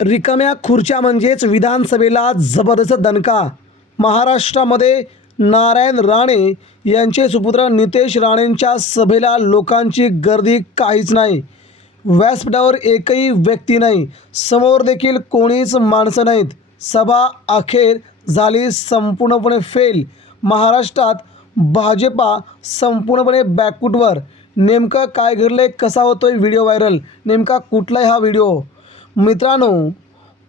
रिकाम्या खुर्च्या म्हणजेच विधानसभेला जबरदस्त दणका. महाराष्ट्रामध्ये नारायण राणे यांचे सुपुत्र नितेश राणेंच्या सभेला लोकांची गर्दी काहीच नाही. व्यासपीठावर एकही व्यक्ती नाही. समोर देखील कोणीच माणसं नाहीत. सभा अखेर झाली संपूर्णपणे फेल. महाराष्ट्रात भाजपा संपूर्णपणे बॅकफूटवर नेमकं काय घडलं कसा होतोय व्हिडिओ व्हायरल? नेमका कुठलाही हा व्हिडिओ? मित्रांनो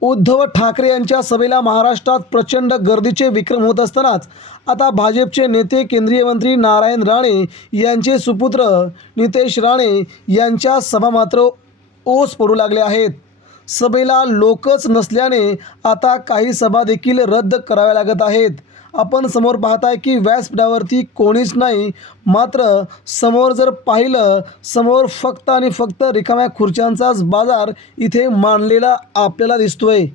उद्धव ठाकरे यांच्या सभेला महाराष्ट्रात प्रचंड गर्दीचे विक्रम होत असतानाच आता भाजपचे नेते केंद्रीय मंत्री नारायण राणे यांचे सुपुत्र नितेश राणे यांच्या सभा मात्र ओस पडू लागले आहेत. सभेला लोकच नसल्याने आता काही सभा देखील रद्द कराव्या लागत आहेत. आपण समोर पाहताय की व्यासपीठावरती कोणीच नाही. मात्र समोर जर पाहिलं समोर फक्त आणि फक्त रिकाम्या खुर्च्यांचाच बाजार इथे मांडलेला आपल्याला दिसतोय.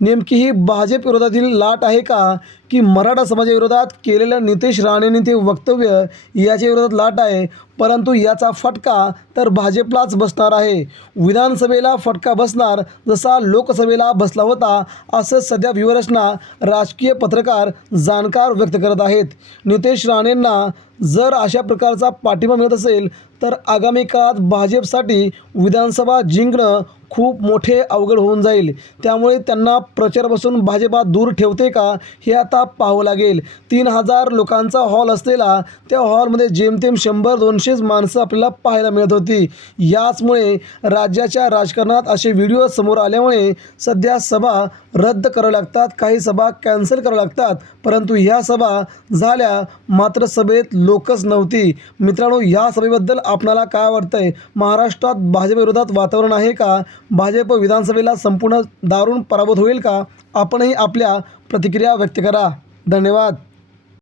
नेमकी ही भाजप विरोधातील लाट आहे का? की मराठा समाजाविरोधात केलेलं नितेश राणेंनी ते वक्तव्य याच्या विरोधात लाट आहे. परंतु याचा फटका तर भाजपलाच बसणार आहे. विधानसभेला फटका बसणार जसा लोकसभेला बसला होता असं सध्या व्यूहरचना राजकीय पत्रकार जाणकार व्यक्त करत आहेत. नितेश राणेंना जर अशा प्रकारचा पाठिंबा मिळत असेल तर आगामी काळात भाजपसाठी विधानसभा जिंकणं खूप मोठे अवघड होऊन जाईल. त्यामुळे त्यांना प्रचारापासून भाजपा दूर ठेवते का हे आता पाहावं लागेल. तीन हजार लोकांचा हॉल असलेला त्या हॉलमध्ये जेमतेम शंभर दोनशेच माणसं आपल्याला पाहायला मिळत होती. याचमुळे राज्याच्या राजकारणात असे व्हिडिओ समोर आल्यामुळे सध्या सभा रद्द करावं लागतात काही सभा कॅन्सल करावं लागतात. परंतु ह्या सभा झाल्या मात्र सभेत लोकच नव्हती. मित्रांनो ह्या सभेबद्दल आपणाला काय वाटतंय? महाराष्ट्रात भाजपविरोधात वातावरण आहे का? भाजप विधानसभेला संपूर्ण दारुण पराभूत होईल का? आपणही आपल्या प्रतिक्रिया व्यक्त करा. धन्यवाद.